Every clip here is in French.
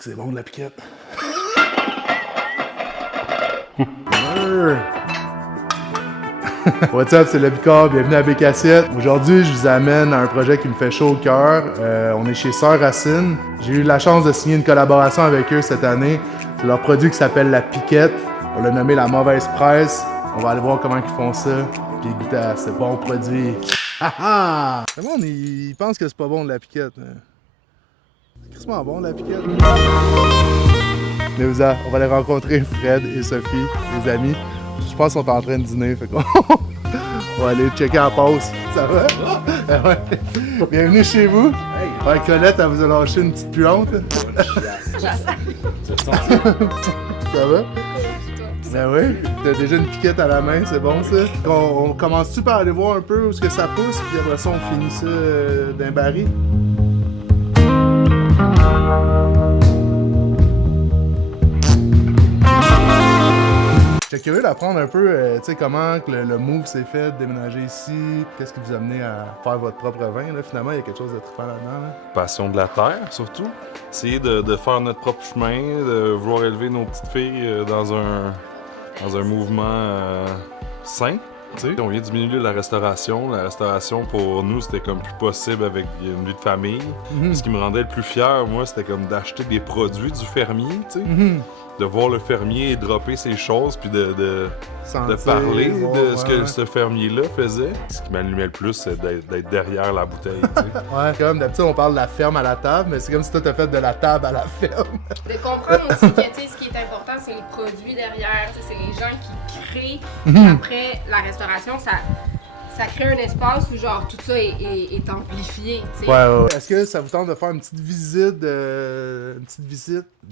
que c'est bon de la piquette? What's up, c'est le Picard, bienvenue à B-Cassette. Aujourd'hui, je vous amène à un projet qui me fait chaud au cœur. On est chez Sœur Racine. J'ai eu la chance de signer une collaboration avec eux cette année. C'est leur produit qui s'appelle la piquette. On l'a nommé la mauvaise presse. On va aller voir comment ils font ça, puis goûter à ce bon produit. Ah! Le monde, il pense que c'est pas bon de la piquette. C'est crissement bon de la piquette. Mais on va aller rencontrer Fred et Sophie, les amis. Je pense qu'ils sont en train de dîner, fait qu'on on va aller checker en pause. Ça va? Ah ouais. Bienvenue chez vous. Hey. Ouais, Colette, elle vous a lâché une petite puante. Ça va? Ben oui, t'as déjà une piquette à la main, c'est bon ça. On commence-tu par aller voir un peu où est-ce que ça pousse, puis après ça on finit ça d'un baril? J'étais curieux d'apprendre un peu, tu sais, comment que le move s'est fait, de déménager ici, qu'est-ce qui vous a amené à faire votre propre vin, là. Finalement, il y a quelque chose de trippant là-dedans, là. Passion de la terre, surtout. Essayer de faire notre propre chemin, de vouloir élever nos petites filles dans un mouvement sain. T'sais, on vient du milieu de la restauration. La restauration, pour nous, c'était comme plus possible avec une vie de famille. Ce qui me rendait le plus fier, moi, c'était comme d'acheter des produits du fermier, tu sais. De voir le fermier dropper ses choses, puis de parler de ce que ce fermier-là faisait. Ce qui m'allumait le plus, c'est d'être derrière la bouteille, tu sais. Ouais, comme d'habitude, on parle de la ferme à la table, mais c'est comme si toi, t'as fait de la table à la ferme. De comprendre aussi que, tu sais, ce qui est important, c'est les produits derrière, tu sais, c'est les gens qui créent. Puis après, la restauration, ça crée un espace où, genre, tout ça est amplifié, tu sais. Ouais. Est-ce que ça vous tente de faire une petite visite,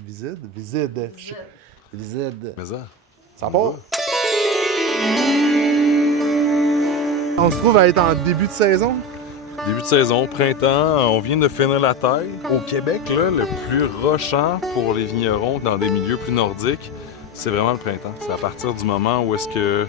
Visite. Mais ça, Ça part? On se trouve à être en début de saison. début de saison, printemps, on vient de finir la taille. Au Québec, là, le plus rochant pour les vignerons dans des milieux plus nordiques, c'est vraiment le printemps. C'est à partir du moment où est-ce que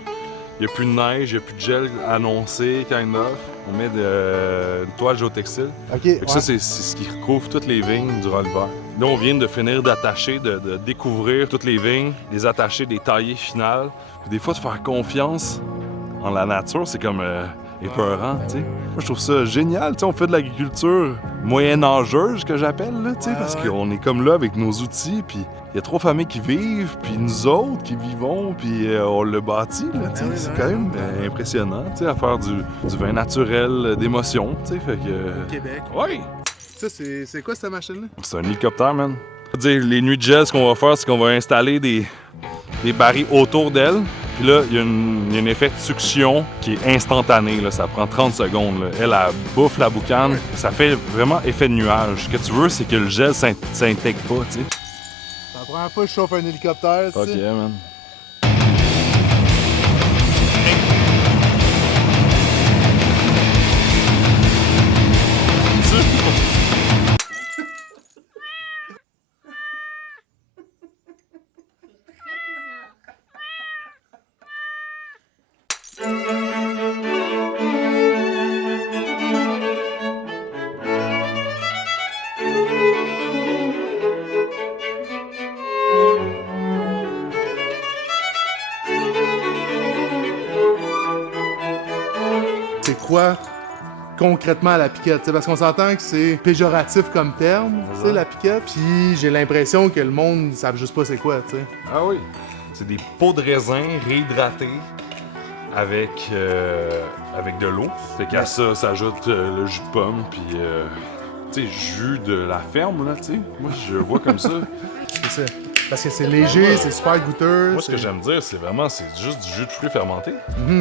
il n'y a plus de neige, il n'y a plus de gel annoncé, kind of. On met une toile géotextile. OK. Fait que ça, c'est ce qui recouvre toutes les vignes durant l'hiver. Là, on vient de finir d'attacher, de découvrir toutes les vignes, les attacher, des taillées finales. Puis des fois, de faire confiance en la nature, c'est comme épeurant, tu sais. Moi, je trouve ça génial. Tu sais, on fait de l'agriculture moyen-âgeuse, que j'appelle, là, tu sais, parce qu'on est comme là avec nos outils, puis il y a 3 familles qui vivent, puis nous autres qui vivons, puis on le bâtit, là, tu sais. C'est quand même impressionnant, tu sais, à faire du vin naturel, d'émotion, tu sais, fait que... Québec. Oui! Ça, c'est quoi cette machine-là? C'est un hélicoptère, man. Dire, les nuits de gel, ce qu'on va faire, c'est qu'on va installer des barils autour d'elle. Puis là, il y a un effet de succion qui est instantané. Là. Ça prend 30 secondes. Là. Elle bouffe la boucane. Ça fait vraiment effet de nuage. Ce que tu veux, c'est que le gel s'intègre pas, tu sais. C'est la première fois que je chauffe un hélicoptère, tu Ok, sais. man. C'est quoi concrètement la piquette? T'sais, parce qu'on s'entend que c'est péjoratif comme terme, tu sais, la piquette. Puis j'ai l'impression que le monde ne savent juste pas c'est quoi, tu sais. Ah oui. C'est des pots de raisin réhydratés avec de l'eau. Fait qu'à ça s'ajoute le jus de pomme, puis tu sais, jus de la ferme, là, tu sais. Moi, je vois comme ça. C'est ça. Parce que c'est léger, c'est super goûteux. Moi, ce que j'aime dire, c'est juste du jus de fruits fermenté.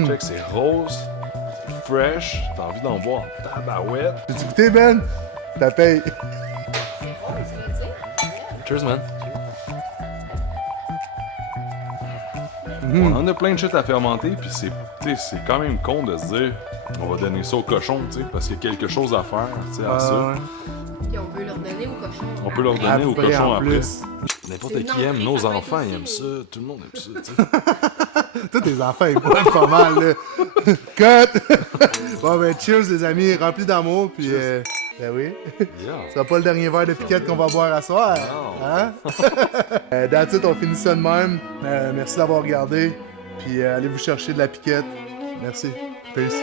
Check, c'est rose, c'est fresh, t'as envie d'en boire en tabarouette. T'as-tu goûté, Ben? T'as payé. Cheers, man. On en a plein de shit à fermenter, puis c'est quand même con de se dire on va donner ça au cochon, tu sais, parce qu'il y a quelque chose à faire, tu sais, à ça. Puis on peut leur donner au cochon. On peut leur donner au Après, cochon en après. plus. N'importe C'est qui aime, une nos entrée, ça peut enfants, être ils aiment aussi. ça, tout le monde aime ça, tu sais. Tous tes enfants, ils boivent pas mal, là. Cut! Bon, ben, cheers, les amis, remplis d'amour, puis Ben oui. Yeah. Ce sera pas le dernier verre de piquette qu'on va boire à soir. Non. Hein? That's it, on finit ça de même. Merci d'avoir regardé. Puis allez vous chercher de la piquette. Merci. Peace.